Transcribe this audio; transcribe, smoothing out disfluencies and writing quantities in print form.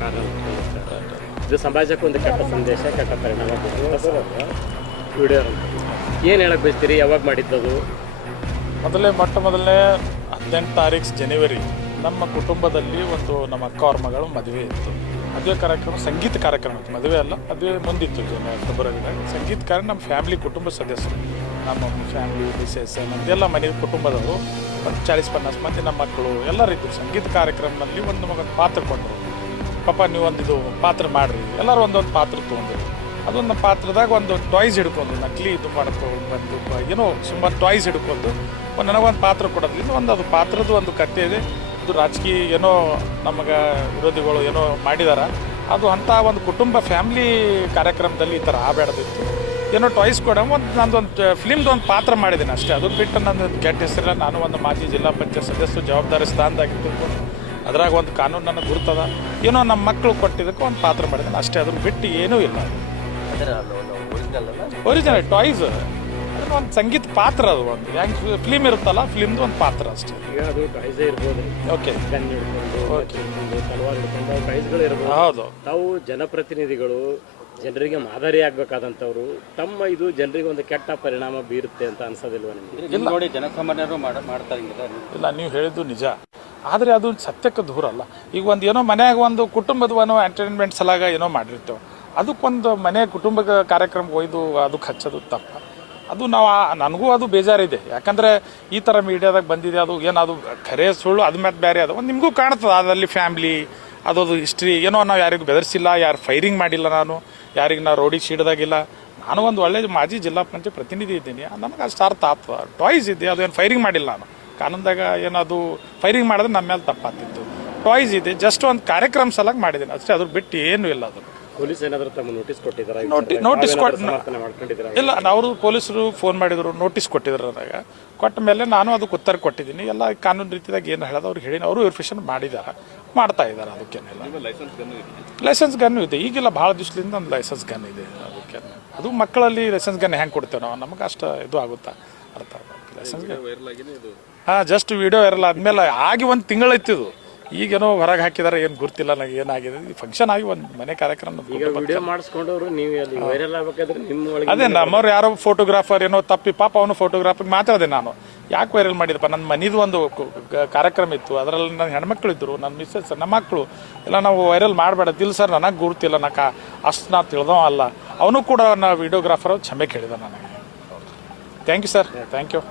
ಕಾರಣ ಇದು ಸಮಾಜಕ್ಕೆ ಒಂದು ಕೆಟ್ಟ ಸಂದೇಶ, ಕೆಟ್ಟ ಪರಿಣಾಮ ವಿಡಿಯೋ ಏನು ಹೇಳಕ್ಕೆ ಬಯಸ್ತೀರಿ? ಯಾವಾಗ ಮಾಡಿದ್ದದು? ಮೊದಲನೇ 18 ತಾರೀಕು ಜನವರಿ ನಮ್ಮ ಕುಟುಂಬದಲ್ಲಿ ನಮ್ಮ ಅಕ್ಕ ಅವ್ರ ಮಗಳು ಮದುವೆ ಇತ್ತು. ಮದುವೆ ಕಾರ್ಯಕ್ರಮ ಸಂಗೀತ ಕಾರ್ಯಕ್ರಮ ಇತ್ತು, ಮದುವೆ ಅಲ್ಲ, ಮದುವೆ ಮುಂದಿತ್ತು ಫೆಬ್ರವರಿದಾಗ. ಸಂಗೀತ ಕಾರ್ಯ ನಮ್ಮ ಫ್ಯಾಮಿಲಿ ಕುಟುಂಬ ಸದಸ್ಯರು, ನಮ್ಮ ಫ್ಯಾಮಿಲಿ ಮಿಸೆಸ್ ನಮ್ಮದೆಲ್ಲ ಮನೆ ಕುಟುಂಬದವರು ಒಂದು 40-50 ಮಂದಿ ನಮ್ಮ ಮಕ್ಕಳು ಎಲ್ಲರೂ ಇದ್ದರು. ಸಂಗೀತ ಕಾರ್ಯಕ್ರಮದಲ್ಲಿ ಒಂದು ಪಾತ್ರ ಕೊಂಡರು. ಪಾಪ ನೀವು ಇದು ಪಾತ್ರ ಮಾಡಿರಿ, ಎಲ್ಲರೂ ಒಂದೊಂದು ಪಾತ್ರ ತೊಗೊಂಡ್ರು. ಅದೊಂದು ಪಾತ್ರದಾಗ ಒಂದು ಟಾಯ್ಸ್ ಹಿಡ್ಕೊಂಡು ನಕಲಿ ಇದು ಮಾಡ್ಕೊಂಡು ಏನೋ ಸುಮಾರು ಟಾಯ್ಸ್ ಹಿಡ್ಕೊಂಡು ನನಗೊಂದು ಪಾತ್ರ ಕೊಡೋದ್ರಿಂದ ಅದು ಪಾತ್ರದ ಒಂದು ಕಥೆ ಇದೆ. ಇದು ರಾಜಕೀಯ ಏನೋ ನಮಗೆ ವಿರೋಧಿಗಳು ಏನೋ ಮಾಡಿದಾರ, ಅದು ಅಂಥ ಒಂದು ಕುಟುಂಬ ಫ್ಯಾಮಿಲಿ ಕಾರ್ಯಕ್ರಮದಲ್ಲಿ ಈ ಥರ ಆಗಬೇಡದಿತ್ತು. ಏನೋ ಟಾಯ್ಸ್ ಕೊಡ ನಂದೊಂದು ಫಿಲ್ಮ್ದು ಒಂದು ಪಾತ್ರ ಮಾಡಿದ್ದೇನೆ ಅಷ್ಟೇ. ಅದನ್ನು ಬಿಟ್ಟು ನನ್ನ ಕೆಟ್ಟ ಹೆಸರಿಲ್ಲ. ನಾನು ಒಂದು ಮಾಜಿ ಜಿಲ್ಲಾ ಪಂಚಾಯತ್ ಸದಸ್ಯರು ಜವಾಬ್ದಾರಿ ಸ್ಥಾನದಾಗಿದ್ದು, ಅದ್ರಾಗ ಒಂದು ಕಾನೂನು ನನಗೆ ಗುರ್ತದ. ಏನೋ ನಮ್ಮ ಮಕ್ಕಳು ಕೊಟ್ಟಿದ್ದಕ್ಕೆ ಒಂದು ಪಾತ್ರ ಮಾಡಿದ್ದೇನೆ ಅಷ್ಟೇ. ಅದನ್ನು ಬಿಟ್ಟು ಏನೂ ಇಲ್ಲ. ಒರಿಜಿನಲ್ ಟಾಯ್ಸ್ ಒಂದು ಸಂಗೀತ ಪಾತ್ರ, ಅದು ಒಂದು ಹೆಂಗೆ ಫಿಲ್ಮ್ ಇರುತ್ತಲ್ಲ, ಫಿಲ್ಮ್ದು ಒಂದು ಪಾತ್ರ ಅಷ್ಟೇ. ಅದು ಟಾಯ್ಸೇ ಇರ್ಬೋದು. ಓಕೆ, ಟಾಯ್ಸ್ಗಳು ಇರ್ಬೋದು. ಹೌದು. ತಾವು ಜನಪ್ರತಿನಿಧಿಗಳು, ಜನರಿಗೆ ಮಾದರಿ ಆಗ್ಬೇಕಾದಂಥವ್ರು, ತಮ್ಮ ಇದು ಜನರಿಗೆ ಒಂದು ಕೆಟ್ಟ ಪರಿಣಾಮ ಬೀರುತ್ತೆ ಅಂತ ಅನ್ಸೋದಿಲ್ವ ನಿಮಗೆ? ನೋಡಿ ಜನಸಾಮಾನ್ಯರು ಮಾಡ್ತಾರೆ. ಇಲ್ಲ, ನೀವು ಹೇಳಿದ್ದು ನಿಜ, ಆದರೆ ಅದು ಸತ್ಯಕ್ಕೆ ದೂರ ಅಲ್ಲ. ಈಗ ಒಂದು ಏನೋ ಮನ್ಯಾಗ ಒಂದು ಕುಟುಂಬದ ಎಂಟರ್ಟೈನ್ಮೆಂಟ್ ಸಲಾಗ ಏನೋ ಮಾಡಿರ್ತೇವೆ, ಅದಕ್ಕೊಂದು ಮನೆ ಕುಟುಂಬ ಕಾರ್ಯಕ್ರಮಕ್ಕೆ ಒಯ್ದು ಅದಕ್ಕೆ ಹಚ್ಚೋದು ತಪ್ಪ. ಅದು ನನಗೂ ಅದು ಬೇಜಾರಿದೆ. ಯಾಕಂದರೆ ಈ ಥರ ಮೀಡಿಯಾದಾಗ ಬಂದಿದೆ, ಅದು ಏನದು ಖರೆ ಸುಳ್ಳು ಅದು ಮತ್ತೆ ಬೇರೆ ಅದು ಒಂದು ನಿಮಗೂ ಕಾಣ್ತದೆ. ಅದರಲ್ಲಿ ಫ್ಯಾಮ್ಲಿ ಅದು ಹಿಸ್ಟ್ರಿ ಏನೋ ನಾವು ಯಾರಿಗೂ ಬೆದರಿಸಿಲ್ಲ, ಯಾರು ಫೈರಿಂಗ್ ಮಾಡಿಲ್ಲ, ನಾನು ಯಾರಿಗೆ ನಾವು ರೋಡಿಗೆ ಶೀಡ್ದಾಗಿಲ್ಲ. ನಾನು ಒಂದು ಒಳ್ಳೆ ಮಾಜಿ ಜಿಲ್ಲಾ ಪಂಚಾಯತ್ ಪ್ರತಿನಿಧಿ ಇದ್ದೀನಿ, ನನಗೆ ಅಷ್ಟು ಅರ್ಥ ಆಗ್ತದೆ. ಟಾಯ್ಸ್ ಇದೆ, ಅದೇನು ಫೈರಿಂಗ್ ಮಾಡಿಲ್ಲ. ನಾನು ಕಾನೂನ್ದಾಗ ಏನದು ಫೈರಿಂಗ್ ಮಾಡಿದ್ರೆ ನಮ್ಮ ಮೇಲೆ ತಪ್ಪಾಗ್ತಿತ್ತು. ಟಾಯ್ಸ್ ಇದೆ, ಜಸ್ಟ್ ಒಂದು ಕಾರ್ಯಕ್ರಮ ಸಲಾಗ ಮಾಡಿದ್ದೀನಿ ಅಷ್ಟೇ. ಅದ್ರ ಬಿಟ್ಟು ಏನೂ ಇಲ್ಲ. ಅದು ಪೊಲೀಸ್ ಏನಾದರೂ ತಮ್ಮ ನೋಟಿಸ್ ಕೊಟ್ಟಿದ್ದಾರೆ? ನೋಟಿಸ್ ಇಲ್ಲ, ಅವರು ಪೊಲೀಸರು ಫೋನ್ ಮಾಡಿದ್ರು, ನೋಟಿಸ್ ಕೊಟ್ಟಿದ್ರು. ನನಗೆ ಕೊಟ್ಟ ಮೇಲೆ ನಾನು ಅದಕ್ಕೆ ಉತ್ತರ ಕೊಟ್ಟಿದ್ದೀನಿ. ಎಲ್ಲ ಕಾನೂನು ರೀತಿಯಾಗಿ ಏನು ಹೇಳೋದು ಅವ್ರಿಗೆ ಹೇಳಿ, ಅವರು ವೆರಿಫಿಕೇಷನ್ ಮಾಡ್ತಾ ಇದ್ದಾರೆ. ಅದಕ್ಕೇನಿಲ್ಲ. ಲೈಸೆನ್ಸ್ ಗನ್ನು ಇದೆ, ಈಗಿಲ್ಲ, ಭಾಳ ದಿವಸದಿಂದ ಒಂದು ಲೈಸೆನ್ಸ್ ಗನ್ ಇದೆ. ಅದಕ್ಕೆ ಅದು ಮಕ್ಕಳಲ್ಲಿ ಲೈಸೆನ್ಸ್ ಗನ್ ಹೆಂಗೆ ಕೊಡ್ತೇವೆ ನಾವು, ನಮಗೆ ಅಷ್ಟು ಇದು ಆಗುತ್ತಾ ಅರ್ಥ ಆಗುತ್ತೆ. ಲೈಸೆನ್ಸ್ ಹಾಂ, ಜಸ್ಟ್ ವಿಡಿಯೋ ವೈರಲ್ ಆದಮೇಲೆ ಆಗಿ ಒಂದು ತಿಂಗಳೈತಿದು. ಈಗೇನೋ ಹೊರಗೆ ಹಾಕಿದಾರೆ, ಏನು ಗೊತ್ತಿಲ್ಲ ನನಗೆ ಏನಾಗಿದೆ. ಈ ಫಂಕ್ಷನ್ ಆಗಿ ಒಂದು ಮನೆ ಕಾರ್ಯಕ್ರಮ ವಿಡಿಯೋ ಮಾಡಿಸ್ಕೊಂಡವ್ರು ನೀವು ವೈರಲ್ ಆಗಬೇಕಾದ್ರೆ ನಿಮ್ಮ ಅದೇ ನಮ್ಮವ್ರು ಯಾರೋ ಫೋಟೋಗ್ರಾಫರ್ ಏನೋ ತಪ್ಪಿ, ಪಾಪ ಅವನು ಫೋಟೋಗ್ರಾಫರ್ ಮಾತಾಡಿದೆ ನಾನು. ಯಾಕೆ ವೈರಲ್ ಮಾಡಿದಪ್ಪ, ನನ್ನ ಮನೆದು ಒಂದು ಕಾರ್ಯಕ್ರಮ ಇತ್ತು, ಅದರಲ್ಲಿ ನನ್ನ ಹೆಣ್ಮಕ್ಳು ಇದ್ದರು, ನನ್ನ ಮಿಸ್ಸಸ್, ನಮ್ಮ ಮಕ್ಕಳು ಎಲ್ಲ. ನಾವು ವೈರಲ್ ಮಾಡಬೇಡದಿಲ್ಲ ಸರ್, ನನಗೆ ಗುರುತಿಲ್ಲ, ಅಷ್ಟು ನಾ ತಿಳಿದವ ಅಲ್ಲ. ಅವನು ಕೂಡ ವಿಡಿಯೋಗ್ರಾಫರ್ ಕ್ಷಮೆ ಕೇಳಿದ ನನಗೆ. Thank you sir, thank you.